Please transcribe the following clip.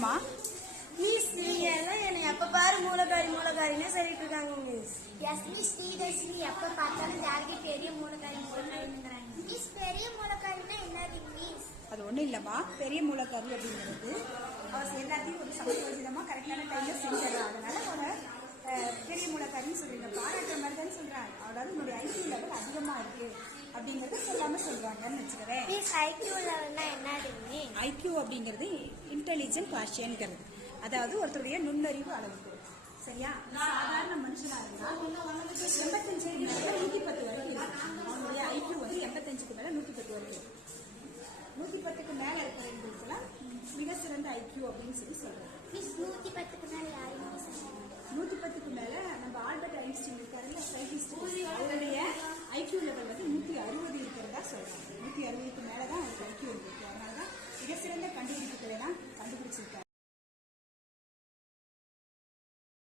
என்னம்மா? மிஸ் நீங்க எல்லாம் என்ன எப்ப பாரு மூலக்காரின்னு சொல்லிட்டு இருக்காங்க மிஸ். எஸ் மிஸ் ஸ்ரீதர்ஷினி எப்ப பார்த்தாலும் ஜாக்கி பெரிய மூலக்காரிங்கிறாங்க. மிஸ் பெரிய மூலக்காரின்னா என்னது மிஸ்? அது ஒன்றும் இல்லைம்மா. பெரிய மூலக்காரி அப்படிங்கிறது அவர் எல்லாத்தையும் ஒரு சமயோஜிதமாக கரெக்டான டைமில் செஞ்சிடலாம். அதனால அவரை பெரிய மூலக்காரின்னு சொல்றீங்க. பாராட்டுற மாதிரி தானே சொல்கிறாங்க. அதாவது உங்களுடைய ஐக்கியூ லெவல் அதிகமாக இருக்கு அப்படிங்கிறத சொல்லாமல் சொல்கிறாங்கன்னு வச்சுக்கிறேன். மிஸ் ஐக்கியூ லெவல்னா என்னது? ஐக்கியூ அப்படிங்கிறது இன்டெலிஜென்ட் குவாஷியன்கிறது. அதாவது ஒருத்தருடைய நுண்ணறிவு அளவுக்கு. சரியா? சாதாரண மனுஷனாக இருந்தால் 85 110 வரைக்கும் இருக்கு. அவங்களுடைய ஐக்கியூ வந்து 85க்கு மேலே 110 வரைக்கும். 110க்கு மேலே இருக்கிறவங்களுக்குலாம் மிக சிறந்த ஐக்கியூ அப்படின்னு சொல்றாங்க. மிஸ் 110க்கு மேலே யாருமே 110க்கு மேல நம்ம ஆல்பர்ட் ஐன்ஸ்டீன் இருக்காருல்ல, சயின்டிஸ்ட், அவருடைய ஐக்கியூ லெவல் வந்து 160 இருக்கிறதா சொல்றாங்க. 160க்கு மேலதான் அவருக்கு ஐக்கியூ இருக்கு. அதனாலதான் மிக சிறந்த கண்டுபிடிப்புகளை எல்லாம் கண்டுபிடிச்சிருக்காரு.